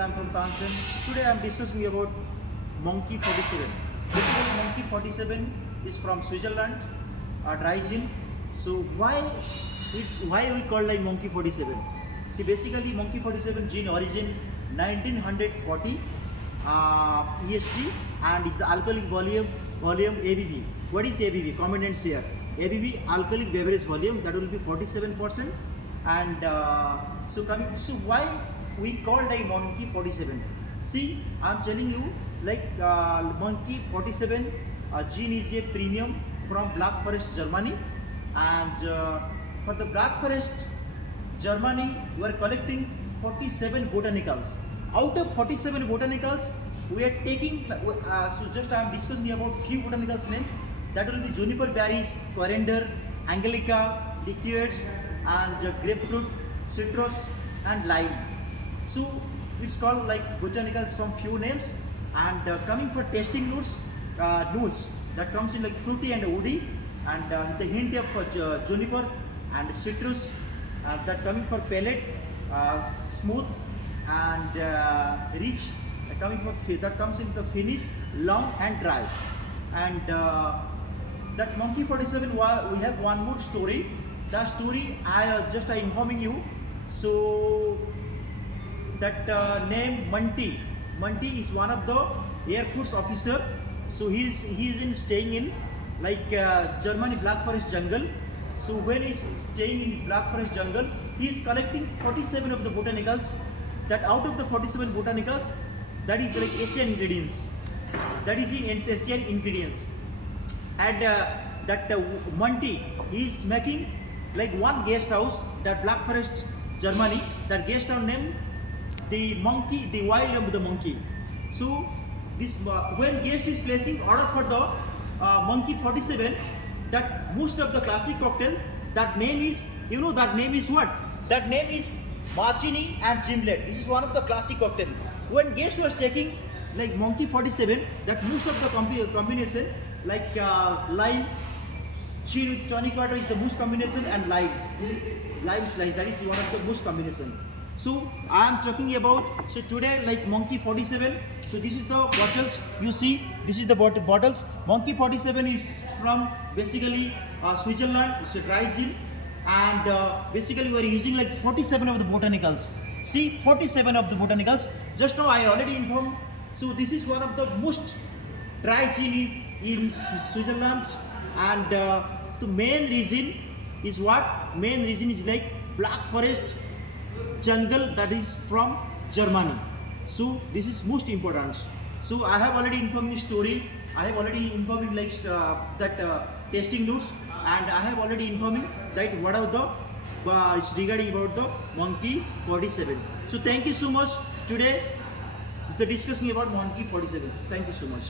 I'm from Tansen. Today I'm discussing about Monkey 47. Basically, Monkey 47 is from Switzerland, Drygen. So why we call like Monkey 47? See, basically Monkey 47 gene origin 1940 EST, and it's the alcoholic volume ABV. What is ABV? Comment and share. ABV, alcoholic beverage volume, that will be 47%. And so why we called a Monkey 47? See, I'm telling you, like Monkey 47 gene is a premium from Black Forest, Germany, and for the Black Forest, Germany, we are collecting 47 botanicals. Out of 47 botanicals, we are taking, so just I am discussing about few botanicals name. That will be juniper berries, coriander, angelica, liqueurs, and grapefruit, citrus, and lime. So it's called like botanicals from few names. And coming for tasting notes that comes in like fruity and woody, and the hint of juniper and citrus. That coming for palate, smooth and rich. Coming for that comes in the finish, long and dry. And that Monkey 47, we have one more story. The story I informing you. So that name Monty is one of the Air Force officer. So he's staying in like Germany Black Forest jungle. So when he's staying in Black Forest jungle, he is collecting 47 of the botanicals. That out of the 47 botanicals, that is like Asian ingredients. That is in Asian ingredients. And Monty is making like one guest house, that Black Forest, Germany. That guest house name, the monkey, the wild of the monkey. So this when guest is placing order for the Monkey 47, that most of the classic cocktail, that name is, that name is what? That name is Martini and Gimlet. This is one of the classic cocktail. When guest was taking like Monkey 47, that most of the combination like lime, gin with tonic water is the most combination, and lime. This is lime slice. That is one of the most combination. So I am talking about, so today like Monkey 47. So this is the bottles you see. This is the bottles. Monkey 47 is from basically Switzerland. It's a dry gin, and basically we are using like 47 of the botanicals. See, 47 of the botanicals. Just now I already informed. So this is one of the most dry gin in Switzerland, and the main reason is what? Main reason is like Black Forest jungle, that is from Germany. So this is most important. So I have already informed story. I have already informing like that tasting notes, and I have already informing that what are the it's regarding about the Monkey 47. So thank you so much. Today is the discussing about Monkey 47. Thank you so much.